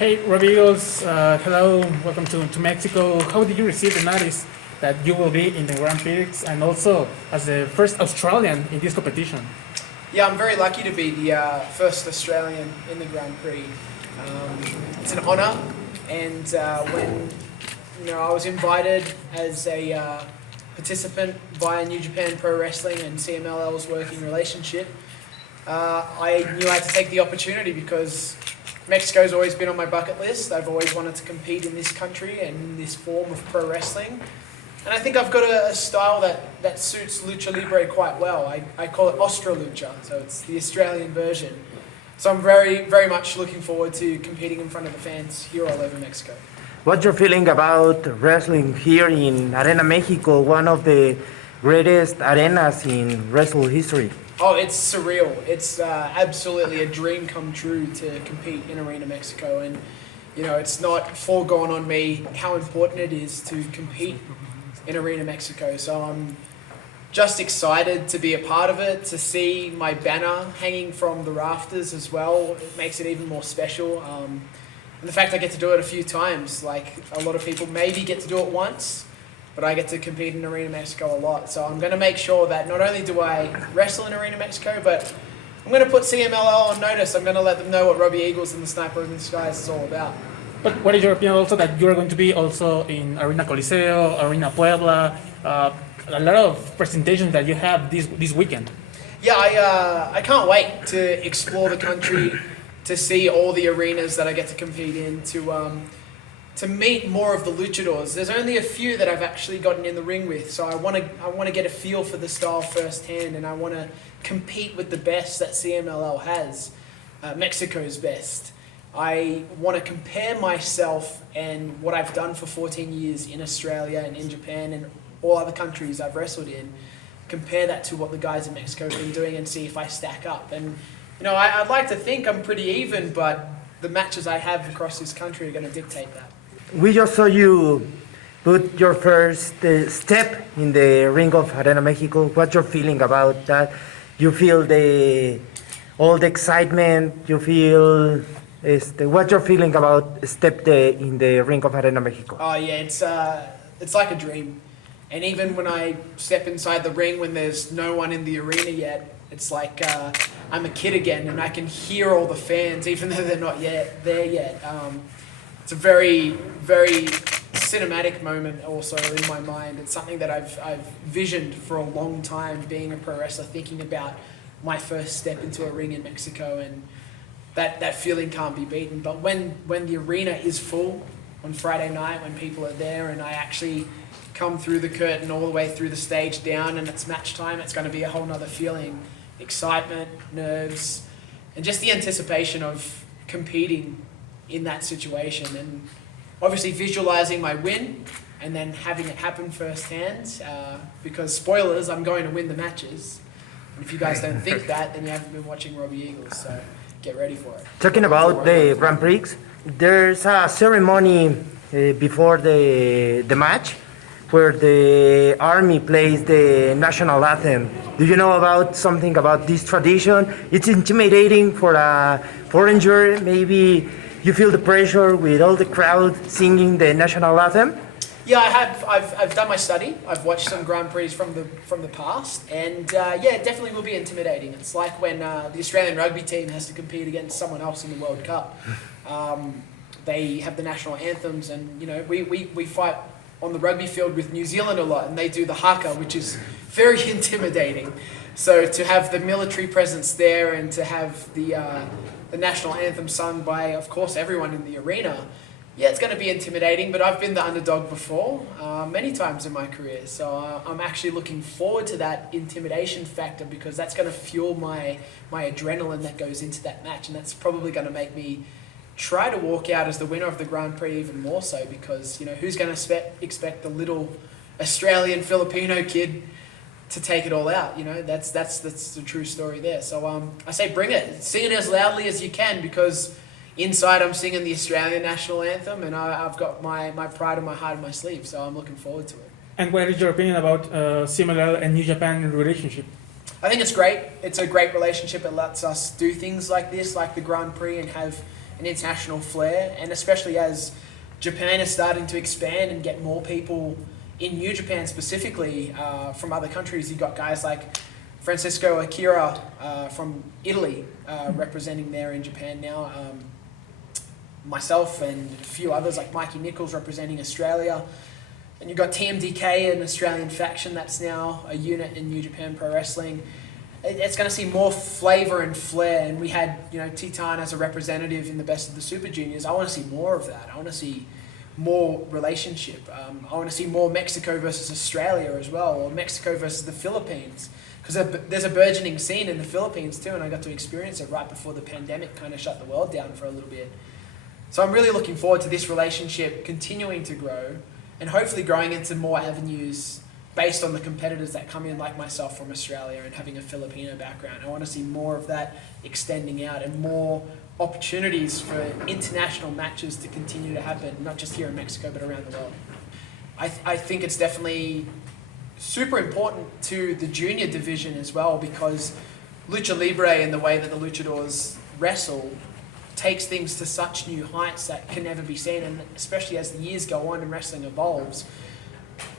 Hey, Robbie Eagles, hello, welcome to Mexico. How did you receive the notice that you will be in the Grand Prix and also as the first Australian in this competition? Yeah, I'm very lucky to be the first Australian in the Grand Prix. It's an honour, and when I was invited as a participant via New Japan Pro Wrestling and CMLL's working relationship, I knew I had to take the opportunity because Mexico's always been on my bucket list. I've always wanted to compete in this country and in this form of pro wrestling. And I think I've got a style that suits Lucha Libre quite well. I call it Austro Lucha, so it's the Australian version. So I'm very, very much looking forward to competing in front of the fans here all over Mexico. What's your feeling about wrestling here in Arena Mexico, one of the greatest arenas in wrestle history? Oh, it's surreal. It's absolutely a dream come true to compete in Arena Mexico. And, it's not foregone on me how important it is to compete in Arena Mexico. So I'm just excited to be a part of it, to see my banner hanging from the rafters as well. It makes it even more special. And the fact I get to do it a few times, like a lot of people maybe get to do it once, but I get to compete in Arena Mexico a lot. So I'm going to make sure that not only do I wrestle in Arena Mexico, but I'm going to put CMLL on notice. I'm going to let them know what Robbie Eagles and the Sniper in the Skies is all about. But what is your opinion also that you're going to be also in Arena Coliseo, Arena Puebla, a lot of presentations that you have this weekend? Yeah, I can't wait to explore the country, to see all the arenas that I get to compete in, to meet more of the luchadors. There's only a few that I've actually gotten in the ring with, so I want to get a feel for the style firsthand, and I want to compete with the best that CMLL has, Mexico's best. I want to compare myself and what I've done for 14 years in Australia and in Japan and all other countries I've wrestled in, compare that to what the guys in Mexico have been doing and see if I stack up. And I'd like to think I'm pretty even, but the matches I have across this country are going to dictate that. We just saw you put your first step in the ring of Arena Mexico. What's your feeling about that? You feel all the excitement? You feel what's your feeling about step in the ring of Arena Mexico? Oh yeah, it's like a dream. And even when I step inside the ring when there's no one in the arena yet, it's like I'm a kid again, and I can hear all the fans even though they're not there yet. It's a very, very cinematic moment also in my mind. It's something that I've visioned for a long time, being a pro wrestler, thinking about my first step into a ring in Mexico, and that feeling can't be beaten. But when the arena is full on Friday night, when people are there and I actually come through the curtain all the way through the stage down and it's match time, it's going to be a whole nother feeling. Excitement, nerves, and just the anticipation of competing in that situation, and obviously visualizing my win and then having it happen firsthand, because spoilers, I'm going to win the matches. And if you guys don't think that, then you haven't been watching Robbie Eagles, so get ready for it. Talking about the Grand Prix, there's a ceremony before the match where the army plays the national anthem. Do you know about something about this tradition? It's intimidating for a foreigner. Maybe you feel the pressure with all the crowd singing the national anthem? Yeah, I have. I've done my study. I've watched some Grand Prix from the past, and yeah, it definitely will be intimidating. It's like when the Australian rugby team has to compete against someone else in the World Cup. They have the national anthems, and we fight on the rugby field with New Zealand a lot, and they do the haka, which is very intimidating. So to have the military presence there and to have the national anthem sung by, of course, everyone in the arena, yeah, it's going to be intimidating, but I've been the underdog before, many times in my career. So I'm actually looking forward to that intimidation factor, because that's going to fuel my adrenaline that goes into that match, and that's probably going to make me try to walk out as the winner of the Grand Prix even more so, because who's going to expect the little Australian Filipino kid to take it all out? That's the true story there. So I say bring it, sing it as loudly as you can, because inside I'm singing the Australian national anthem, and I've got my pride and my heart in my sleeve, so I'm looking forward to it. And what is your opinion about CMLL and New Japan relationship? I think it's great. It's a great relationship. It lets us do things like this, like the Grand Prix, and have an international flair, and especially as Japan is starting to expand and get more people in New Japan specifically from other countries. You've got guys like Francisco Akira from Italy representing there in Japan now. Myself and a few others like Mikey Nichols representing Australia. And you've got TMDK, an Australian faction that's now a unit in New Japan Pro Wrestling. It's going to see more flavour and flair, and we had, you know, Titan as a representative in the Best of the Super Juniors. I want to see more of that. I want to see more relationship. I want to see more Mexico versus Australia as well, or Mexico versus the Philippines, because there's a burgeoning scene in the Philippines too, and I got to experience it right before the pandemic kind of shut the world down for a little bit. So I'm really looking forward to this relationship continuing to grow, and hopefully growing into more avenues based on the competitors that come in, like myself from Australia and having a Filipino background. I want to see more of that extending out and more opportunities for international matches to continue to happen, not just here in Mexico, but around the world. I think it's definitely super important to the junior division as well, because Lucha Libre and the way that the luchadors wrestle takes things to such new heights that can never be seen, and especially as the years go on and wrestling evolves,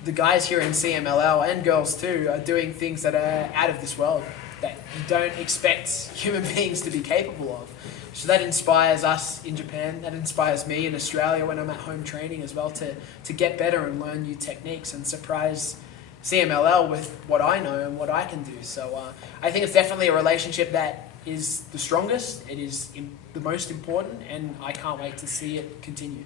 the guys here in CMLL, and girls too, are doing things that are out of this world that you don't expect human beings to be capable of. So that inspires us in Japan, that inspires me in Australia when I'm at home training as well, to get better and learn new techniques and surprise CMLL with what I know and what I can do. So I think it's definitely a relationship that is the strongest, it is the most important, and I can't wait to see it continue.